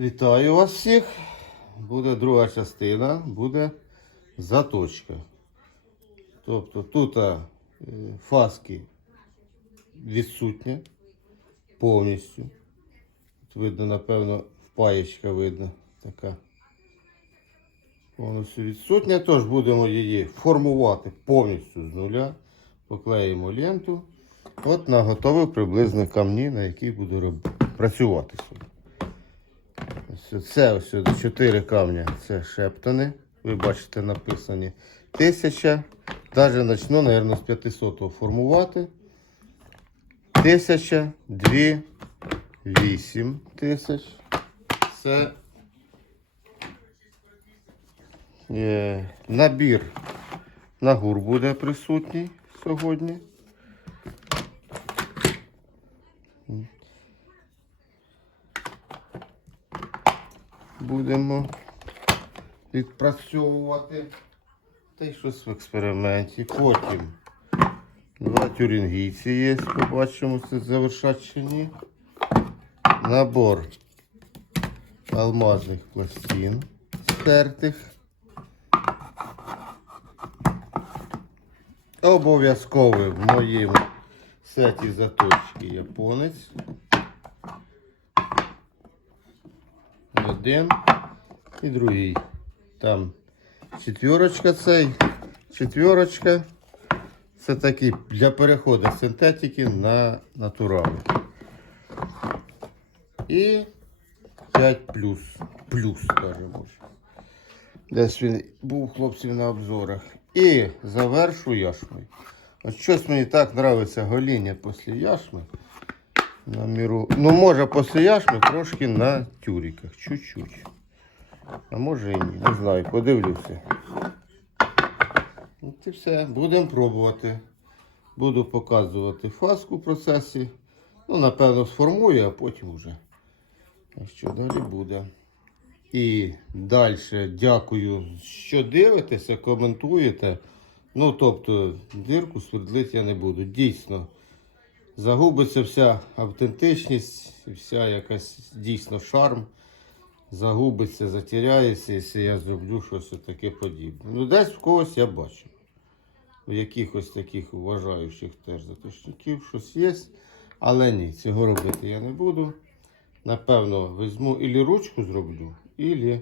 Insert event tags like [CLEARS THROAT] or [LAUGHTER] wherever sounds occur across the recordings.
Вітаю вас всіх. Буде друга частина, буде заточка. Тобто тут е, фаски відсутні повністю. Тут видно, напевно, впаєчка видно така. Повністю відсутня. Тож будемо її формувати повністю з нуля. Поклеїмо ленту. От наготовив приблизно камні, на яких буду працювати сьогодні. Це ось 4 камня. Це шептони. Ви бачите, написані 1000. Навіть почну, мабуть, з 500 формувати. 1000, 2, 8 тисяч. Це е, набір на гур буде присутній сьогодні. Будемо відпрацьовувати. Та й щось в експерименті. Потім два тюрінгійці є, побачимо, це завершать чи ні. Набор алмазних пластин стертих. Обов'язковий в моєму сеті заточки японець. Один і другий. Там четверочка цей, четверочка. Це такі для переходу з синтетики на натурали. І 5 плюс. Плюс, скажімо. Десь він був хлопців на обзорах. І завершу яшмою. От щось мені так подобається гоління після яшми. На міру. Ну, може, після яшми трошки на тюриках. Чуть-чуть. А може і ні. Не знаю, подивлюся. От і все. Будемо пробувати. Буду показувати фаску в процесі. Ну, напевно, сформую, а потім вже. Що далі буде? І далі дякую, що дивитеся, коментуєте. Ну, тобто, дирку свердлити я не буду. Дійсно, загубиться вся автентичність, вся якась дійсно шарм. Загубиться, затеряється, якщо я зроблю щось таке подібне. Ну, десь в когось я бачу. У якихось таких вважаючих теж заточників щось є. Але ні, цього робити я не буду. Напевно, візьму ілі ручку зроблю, ілі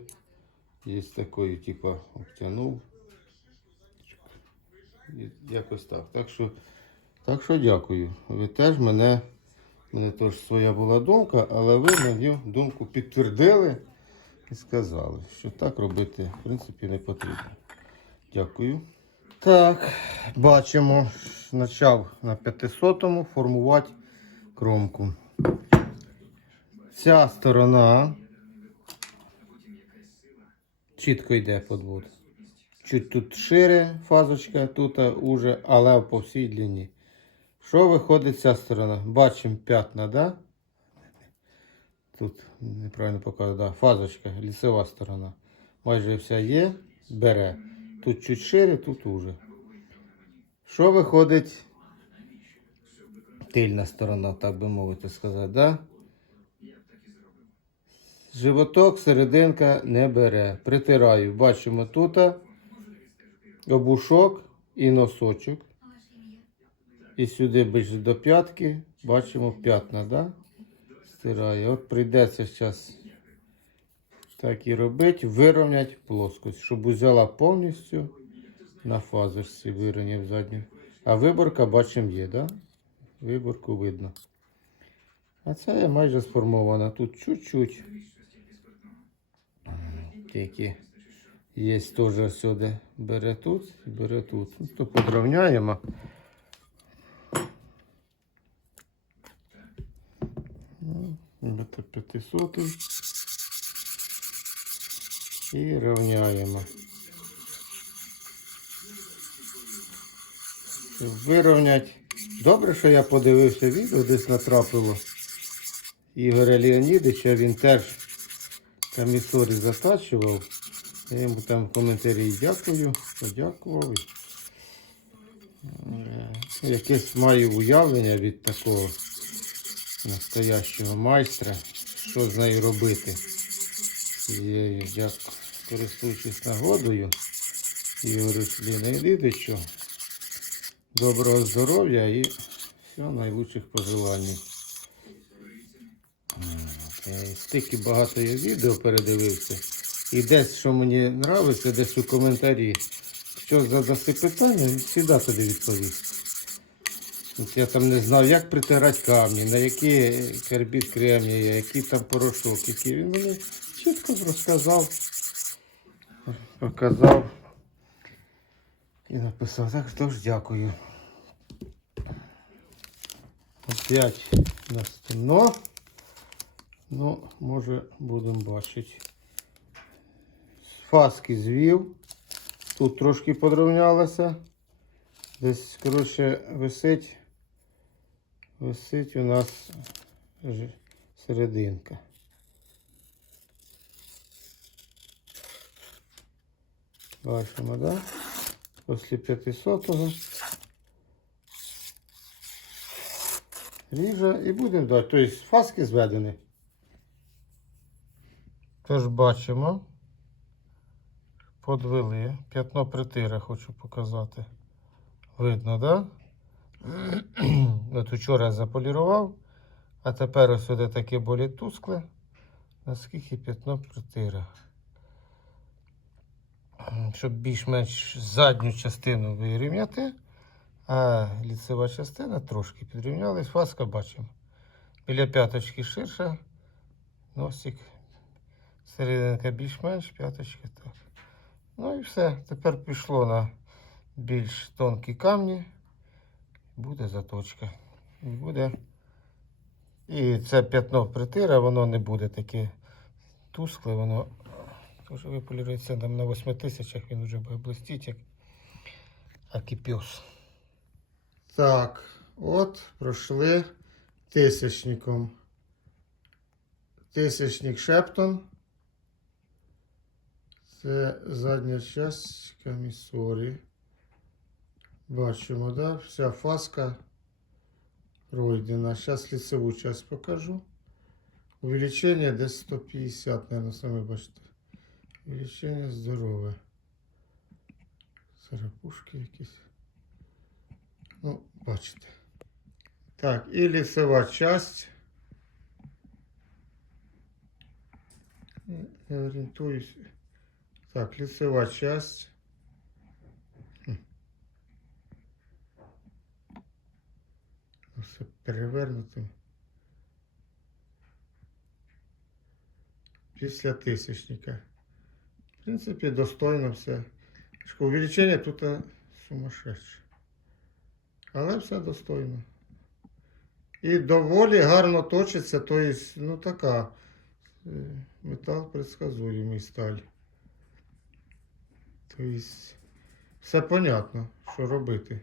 є такою, типу, обтягнув. І Якось так. Так що, так що дякую. Ви теж мене, мене теж своя була думка, але ви мою думку підтвердили і сказали, що так робити, в принципі, не потрібно. Дякую. Так, бачимо, почав на 500-му формувати кромку. Ця сторона чітко йде подвод. Чуть тут шире фазочка, тут уже, але по всій длині. Що виходить ця сторона? Бачимо п'ятна, да? Тут неправильно показую, да, фазочка, лісова сторона. Майже вся є, бере. Тут чуть шире, тут уже. Що виходить? Тильна сторона, так би мовити сказати, да? Животок, серединка не бере. Притираю. Бачимо тут обушок і носочок. І сюди ближче до п'ятки. Бачимо п'ятна, да? Стираю. От прийдеться зараз так і робити. Вирівняти плоскость, щоб взяла повністю на фазочці вирівняв задню. А виборка бачимо є, да? Виборку видно. А це я майже сформована. Тут чуть-чуть. Тільки є теж сюди. Бере тут бере тут. Ну, то подровняємо. Це 500 і рівняємо. Щоб Вирівняти. Добре, що я подивився відео, десь натрапило Ігоря Леонідича, він теж камісорі затачував. Я йому там в коментарі дякую, подякував. Е, Якесь маю уявлення від такого настоящого майстра, що з нею робити. як користуючись нагодою, Ігорю Лінидичу, доброго здоров'я і всього найкращих пожелань. Е, Стільки багато я відео передивився. І десь, що мені подобається, десь у коментарі, що задаси питання, завжди тобі відповість. От я там не знав, як притирати камні, на які карбід кремнія, який там порошок, який він мені чітко розказав, показав і написав. Так тож дякую. Опять нас темно. Ну, може, будемо бачити. Фаски звів. Тут трошки подрівнялося. Десь, коротше, висить. Висить у нас серединка. Бачимо, да? Після 500-го. Ріже і будемо дати. Тобто фаски зведені. Тож бачимо. Подвели. П'ятно притира хочу показати. Видно, так? Да? [CLEARS THROAT] От вчора заполірував, а тепер ось сюди таке болі тускле. Наскільки п'ятно притира. Щоб більш-менш задню частину вирівняти, а ліцева частина трошки підрівнялась. Фаска бачимо. Біля п'яточки ширша, носик, серединка більш-менш, п'яточка так. Ну і все. Тепер пішло на більш тонкі камні. Буде заточка. І буде. І це п'ятно притира, воно не буде таке тускле, воно теж виполірується там на 8 тисячах, він вже буде блистіти, як акіпіос. Так, от пройшли тисячником. Тисячник Шептон. Це задня часть камісорі. Бачимо, да? Вся фаска пройдена. Зараз лицеву часть покажу. Увеличение десь 150, наверное, сами бачите. Увеличение здорове. Царапушки якісь. Ну, бачите. Так, і лицева часть. Я орієнтуюсь. Так, лицева часть. Все перевернуто. Після тисячника. В принципі, достойно все. Увеличення тут е, сумасшедше. Але все достойно. І доволі гарно точиться, тобто, ну така. е, Метал предсказуємий сталь. Тобто, все понятно, що робити.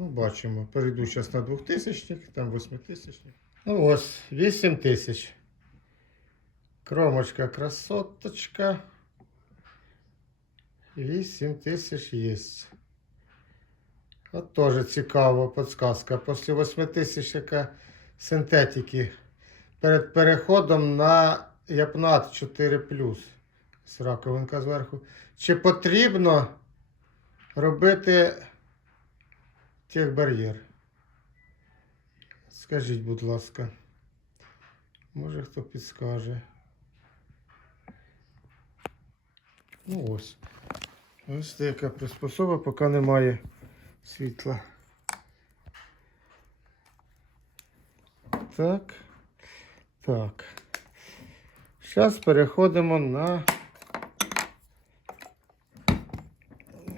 Ну, бачимо. Перейду зараз на 2000, там 8000. Ну ось, 8 тисяч. Кромочка красоточка. 8 тисяч є. От теж цікаво підсказка. Після 8 тисяч яка синтетики. Перед переходом на Япнат 4 Ось раковинка зверху. Чи потрібно робити техбар'єр? Скажіть, будь ласка. Може хто підскаже. Ну ось. Ось така приспособа, поки немає світла. Так. Так. Зараз переходимо на,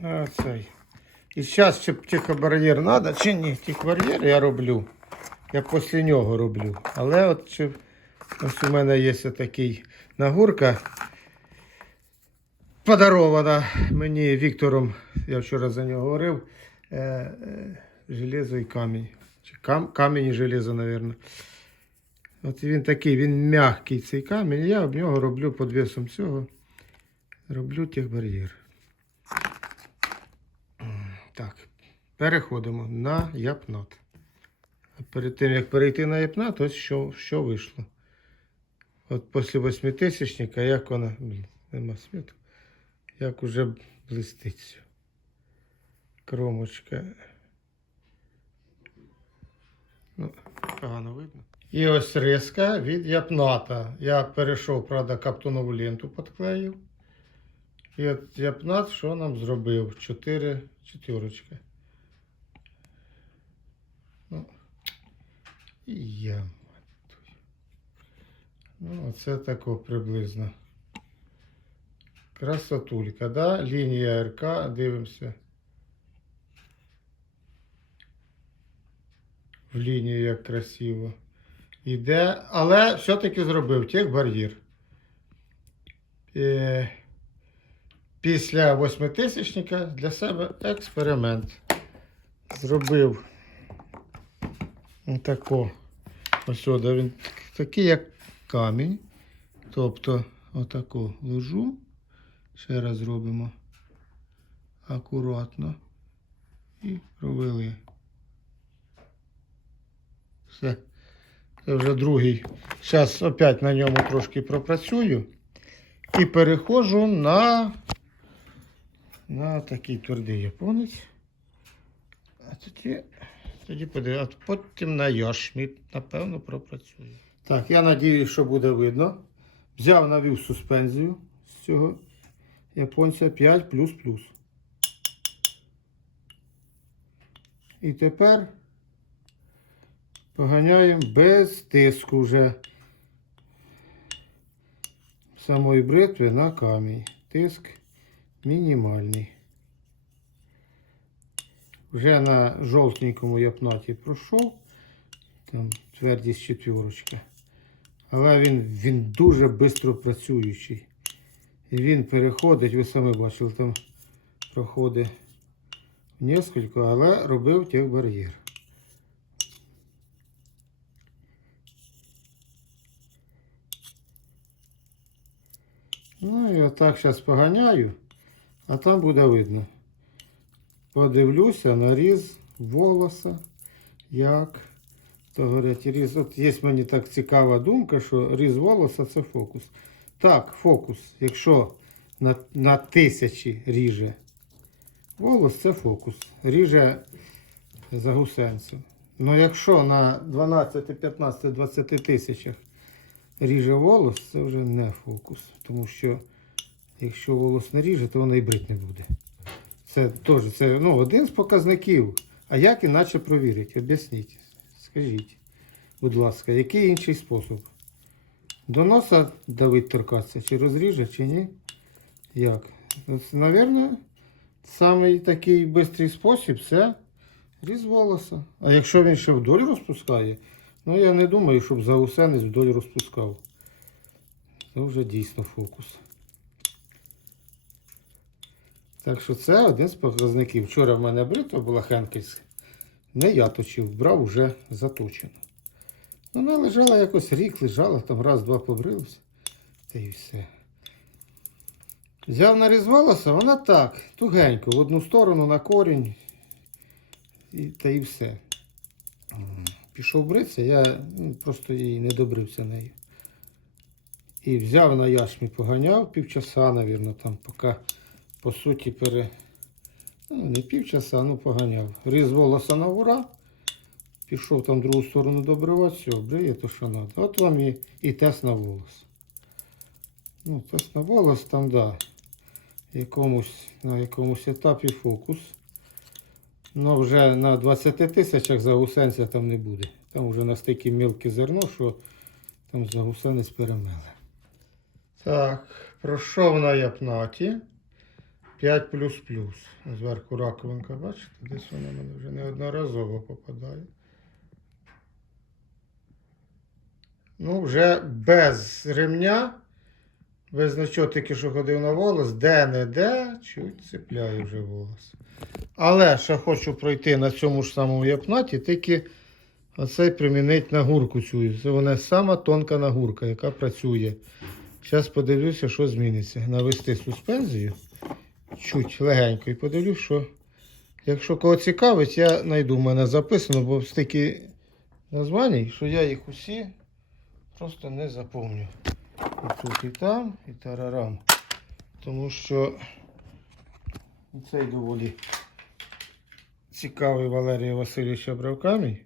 на цей. І зараз, чи тихобар'єр треба, чи ні, тихобар'єр я роблю. Я після нього роблю. Але от чи, ось у мене є такий нагурка. Подарована мені Віктором, я вчора за нього говорив. Е, е, железо і камінь. Чи кам, камінь і железо, мабуть. От він такий, він м'який цей камінь. Я об нього роблю під весом цього. Роблю техбар'єр. Так, переходимо на япнат. Перед тим, як перейти на япнат, ось що, що вийшло. От після восьмитисячника, як вона. Блін, нема світу. Як уже блистить. все. Кромочка. Ну, погано видно. І ось риска від япната. Я перейшов, правда, каптонову ленту підклеїв. І от япнат, що нам зробив? Чотири чотирочки. І я. Ну, оце тако приблизно. Красотулька, да? Лінія РК, дивимося. В лінію як красиво. Іде, але все-таки зробив техбар'єр. Е, після восьмитисячника для себе експеримент. Зробив тако. Ось сюди він такий, як камінь. Тобто, отако ложу. Ще раз зробимо акуратно. І провели. Все. Це вже другий. Зараз опять на ньому трошки пропрацюю. І переходжу на, на такий твердий японець. А тоді, тоді подивимось. Потім на яшміт, напевно, пропрацюю. Так, я надіюсь, що буде видно. Взяв навів суспензію з цього японця 5 І тепер поганяємо без тиску вже самої бритви на камінь. Тиск мінімальний. Вже на жовтенькому япнаті пройшов. Там твердість четвірочка. Але він, він дуже швидко працюючий. І він переходить, ви самі бачили, там проходить несколько, але робив техбар'єр. Ну і отак зараз поганяю, а там буде видно. Подивлюся на різ волоса, як то говорять, різ. От є мені так цікава думка, що різ волоса це фокус. Так, фокус. Якщо на, на тисячі ріже волос, це фокус. Ріже за гусенцем. Ну якщо на 12, 15, 20 тисячах ріже волос, це вже не фокус. Тому що якщо волос не ріже, то воно і брить не буде. Це теж це, ну, один з показників. А як іначе провірити? Об'ясніть. Скажіть, будь ласка, який інший спосіб? До носа давить торкатися, чи розріже, чи ні? Як? От, Навірно, самий такий швидкий спосіб це різ волоса. А якщо він ще вдоль розпускає, ну я не думаю, щоб заусенець вдоль розпускав. Це вже дійсно фокус. Так що це один з показників. Вчора в мене бритва була хенкельська. Не я точив, брав уже заточену. Вона лежала якось рік, лежала, там раз-два побрилась. Та і все. Взяв наріз волоса, вона так, тугенько, в одну сторону на корінь. І, та і все. Пішов бритися, я ну, просто її не добрився нею. І взяв на яшмі, поганяв півчаса, навірно, там, поки по суті пере. Ну, не півчаса, ну поганяв. Різ волоса на ура. Пішов там в другу сторону добривати, все, бриє то, що треба. От вам і, і тест на волос. Ну, тест на волос там, да. Якомусь, на якомусь етапі фокус. Ну вже на 20 тисячах загусенця там не буде. Там вже настільки мілке зерно, що там загусенець перемеле. Так, пройшов на япнаті. 5 плюс плюс. Зверху раковинка, бачите, десь вона мене вже неодноразово попадає. Ну, вже без ремня, без нічого тільки що ходив на волос, де-не-де, чуть цепляє вже волос. Але ще хочу пройти на цьому ж самому япнаті, тільки оцей примінити на гурку цю. Це вона сама тонка нагурка, яка працює. Зараз подивлюся, що зміниться. Навести суспензію чуть легенько і подивлюсь, що якщо кого цікавить, я знайду в мене записано, бо стільки названь, що я їх усі просто не запомню. І тут, і там, і тарарам. Тому що цей доволі цікавий Валерій Васильович обрав камінь.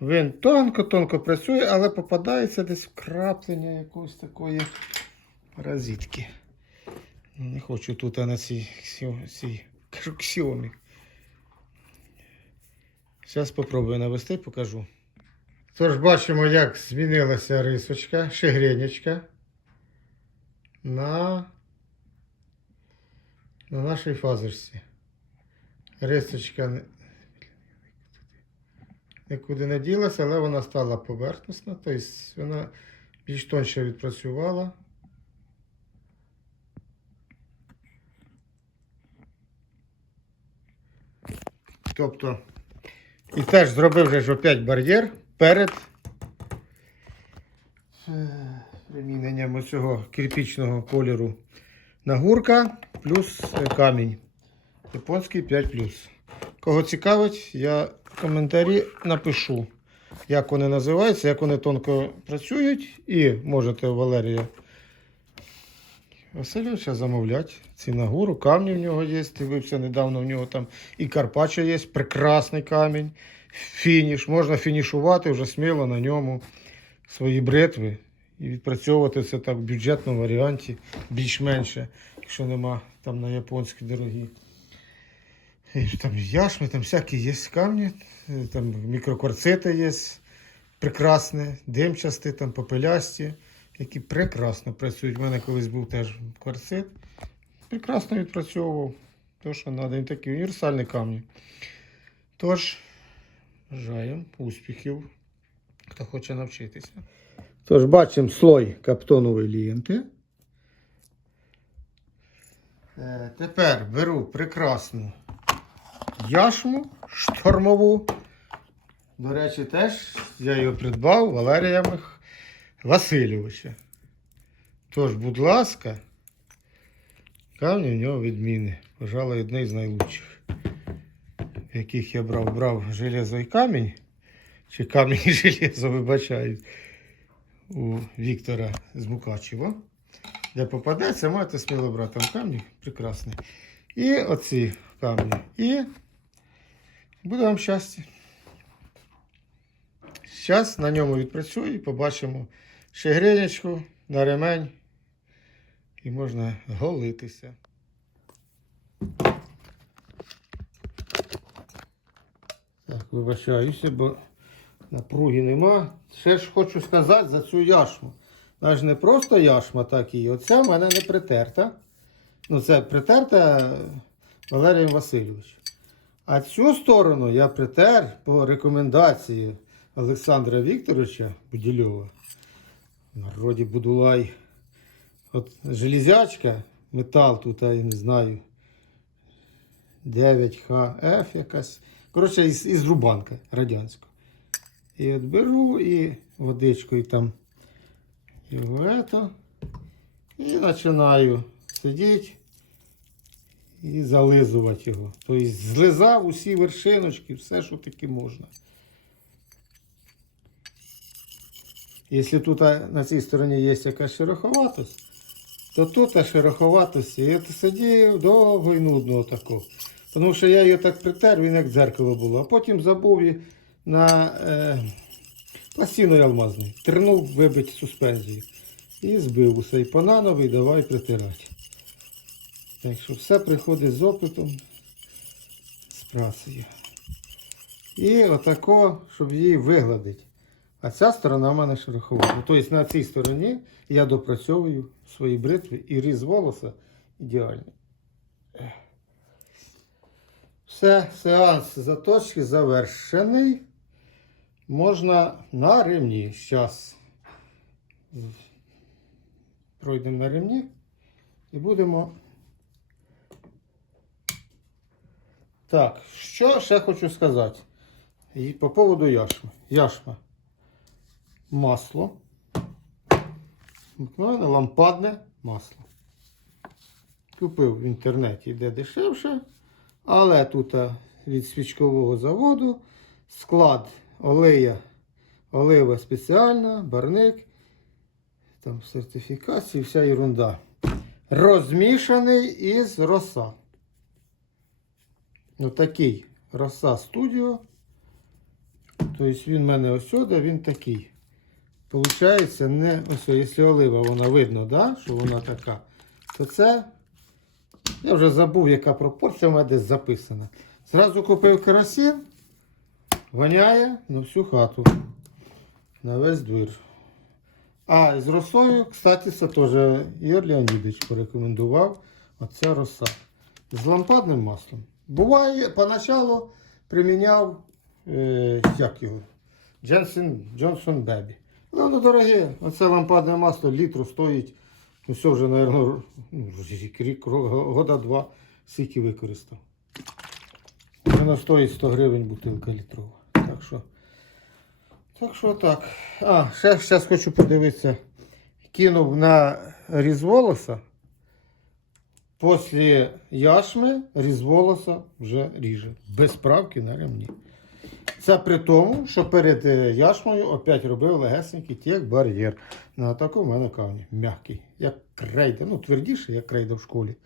Він тонко-тонко працює, але попадається десь вкраплення якоїсь такої розітки. Не хочу тут на цій, цій кажу, ксіомі. Зараз спробую навести, покажу. Тож бачимо, як змінилася рисочка, шигренечка на, на нашій фазочці. Рисочка нікуди не ділася, але вона стала поверхностна, тобто вона більш тонше відпрацювала. Тобто, і теж зробив вже ж опять бар'єр перед е, приміненням цього кирпічного кольору нагурка плюс е, камінь. Японський 5 Кого цікавить, я в коментарі напишу, як вони називаються, як вони тонко працюють, і можете у Валерія Васильовича замовляти. Ці нагуру, камні в нього є. Дивився недавно в нього там і Карпаччо є, прекрасний камінь. Фініш. Можна фінішувати вже сміло на ньому свої бритви і відпрацьовувати це так в бюджетному варіанті, більш-менше, якщо нема там на японські дорогі. І Там яшми, там всякі є камні, там мікрокварцити є прекрасні, димчасті, там попелясті, які прекрасно працюють. У мене колись був теж кварцит. Прекрасно відпрацьовував. То, що треба, він такі універсальні камні. Тож, бажаємо успіхів, хто хоче навчитися. Тож, бачимо слой каптонової ленти. Е, Тепер беру прекрасну яшму штормову. До речі, теж я його придбав Валерія Мих... Васильовича. Тож, будь ласка, камні в нього відміни. Пожалуй, одне з найкращих, яких я брав. Брав железо і камінь. Чи камінь і железо, вибачаю, у Віктора з Мукачева. Де попадеться, можете сміло брати там камні прекрасні. І оці камні. І буде вам щастя. Зараз на ньому відпрацюю і побачимо ще гринячку на ремень. І можна голитися. Так, вибачаюся, бо напруги нема. Ще ж хочу сказати за цю яшму. Вона ж не просто яшма, так і оця в мене не притерта. Ну, це притерта Валерієм Васильовичем. А цю сторону я притер по рекомендації Олександра Вікторовича Будільова. Народі Будулай. От железячка, метал тут, я не знаю. 9ХФ якась. Коротше, із, із рубанка радянського. І от беру і водичкою там його ето. І починаю сидіти і зализувати його. Тобто злизав усі вершиночки, все, що таки можна. Якщо тут на цій стороні є якась шероховатость, то тут шероховатості. Я то сидів довго і нудно отако. Тому що я його так притер, він як дзеркало було. А потім забув і на е, пластиною алмазною. Тернув вибити суспензію. І збив усе і і давай притирати. Так що все приходить з опитом, з працею. І отако, щоб її вигладити. А ця сторона в мене шероховата. Тобто на цій стороні я допрацьовую свої бритви і різ волоса ідеальний. Все, сеанс заточки завершений. Можна на ремні. Зараз пройдемо на ремні і будемо. Так, що ще хочу сказати? І по поводу яшми. Яшма. Масло. Лампадне масло. Купив в інтернеті, де дешевше. Але тут від свічкового заводу склад олея, олива спеціальна, барник там сертифікації, вся ерунда. Розмішаний із роса. Ну такий роса студіо. Тобто він в мене ось сюди, він такий. Получається, не ось, якщо олива, вона видно, да, що вона така, то це. Я вже забув, яка пропорція в мене десь записана. Зразу купив керосин, воняє на всю хату. На весь двір. А з росою, кстати, це теж Ігор Леонідович порекомендував. Оця роса. З лампадним маслом. Буває, поначалу приміняв, е, як його, Дженсен, Джонсон Бебі. Але воно дороге. Оце лампадне масло літру стоїть. Ну все вже, мабуть, ну, рік, рік, года два скільки використав. Воно стоїть 100 гривень бутилка літрова. Так що. Так що так. А, ще зараз хочу подивитися. Кинув на різ волоса. Після яшми різ волоса вже ріже. Без правки на ремні. Це при тому, що перед е, яшмою опять робив легесенький тек бар'єр. На такому в мене камні. М'який. Як крейда. Ну, твердіше, як крейда в школі.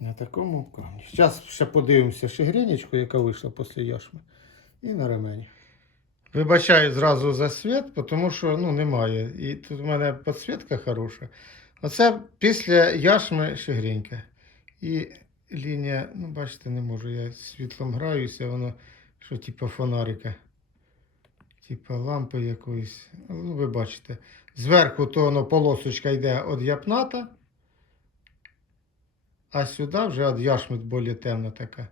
На такому камні. Зараз ще подивимося шигрінечку, яка вийшла після яшми. І на ремені. Вибачаю зразу за світ, тому що ну, немає. І тут у мене підсвітка хороша. Оце після яшми шигренька. І лінія, ну бачите, не можу, я світлом граюся, воно що типу фонарика. Типа лампи якоїсь. Ну, ви бачите. Зверху то воно полосочка йде від япната, а сюди вже від яшми більш темна така.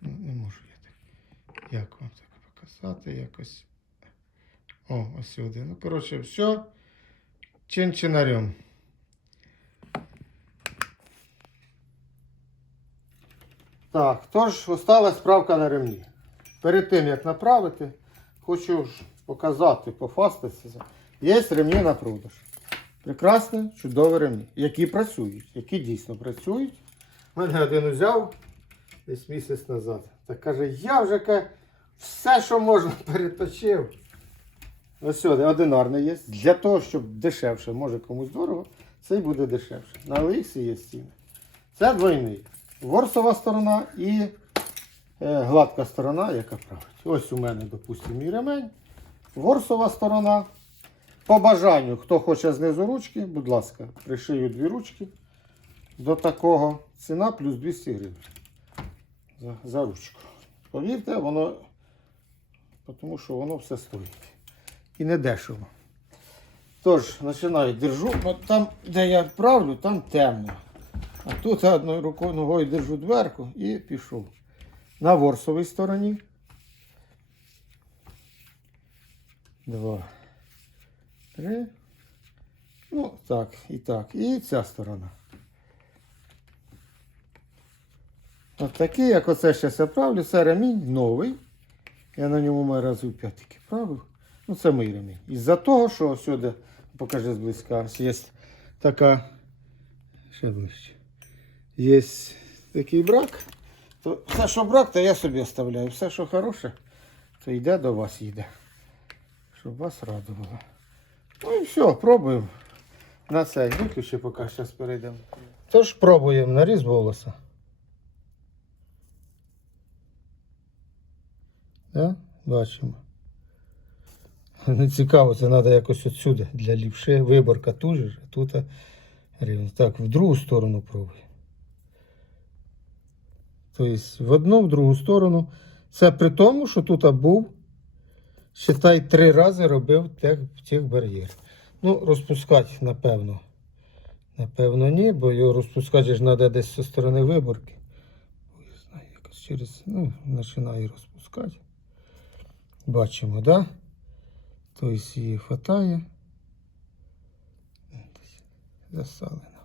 Ну, Не можу я так. Як вам так показати якось. О, ось сюди. Ну, коротше, все. Чин-чинарем. Так, тож осталась справка на ремні. Перед тим як направити, хочу ж показати, пофастатися. Є ремні на продаж. Прекрасні, чудові ремні, які працюють, які дійсно працюють. У мене один взяв десь місяць назад. Так каже, я вже ка, все, що можна, [LAUGHS] переточив. Ось сюди одинарний є. Для того, щоб дешевше, може комусь дорого, цей буде дешевше. На Олексі є ціни. Це двойний. Ворсова сторона і е, гладка сторона, яка править. Ось у мене, допустимо, мій ремень. Ворсова сторона. По бажанню, хто хоче знизу ручки, будь ласка, пришию дві ручки. До такого ціна плюс 200 гривень за, за ручку. Повірте, воно, тому що воно все стоїть. І не дешево. Тож, починаю, держу. От там, де я правлю, там темно. А тут одною рукою ногою держу дверку і пішов. На ворсовій стороні. Два. Три. Ну, так, і так. І ця сторона. От такий, як оце зараз я правлю, це ремінь новий. Я на ньому маю разів п'ятики правив. Ну, це мій ремінь. Із-за того, що сюди, покажи зблизька, є така. Ще ближче. Є такий брак. То все, що брак, то я собі оставляю. Все, що хороше, то йде до вас їде. Щоб вас радувало. Ну і все, пробуємо. На цей виключи, поки зараз перейдемо. Тож пробуємо наріз волоса. Да? Бачимо. Не цікаво, це треба якось отсюди для лівши. Виборка тут а тут рівно. Так, в другу сторону пробуємо. Тобто в одну, в другу сторону. Це при тому, що тут був, считай, три рази робив тех бар'єр. Ну, розпускати, напевно. Напевно, ні, бо його розпускати ж треба десь зі сторони виборки. Я знаю, якось через. Ну, починаю розпускати. Бачимо, да? Тобто її хватає. Десь Засалено.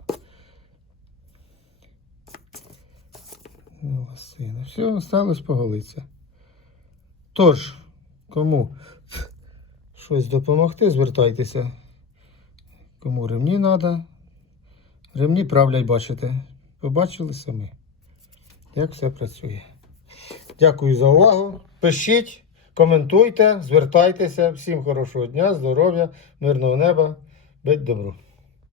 Волосина. Все, осталось поголитися. Тож, кому щось допомогти, звертайтеся. Кому ремні треба. Ремні правлять, бачите. Побачили самі, як все працює. Дякую за увагу. Пишіть, коментуйте, звертайтеся. Всім хорошого дня, здоров'я, мирного неба. Будь добро.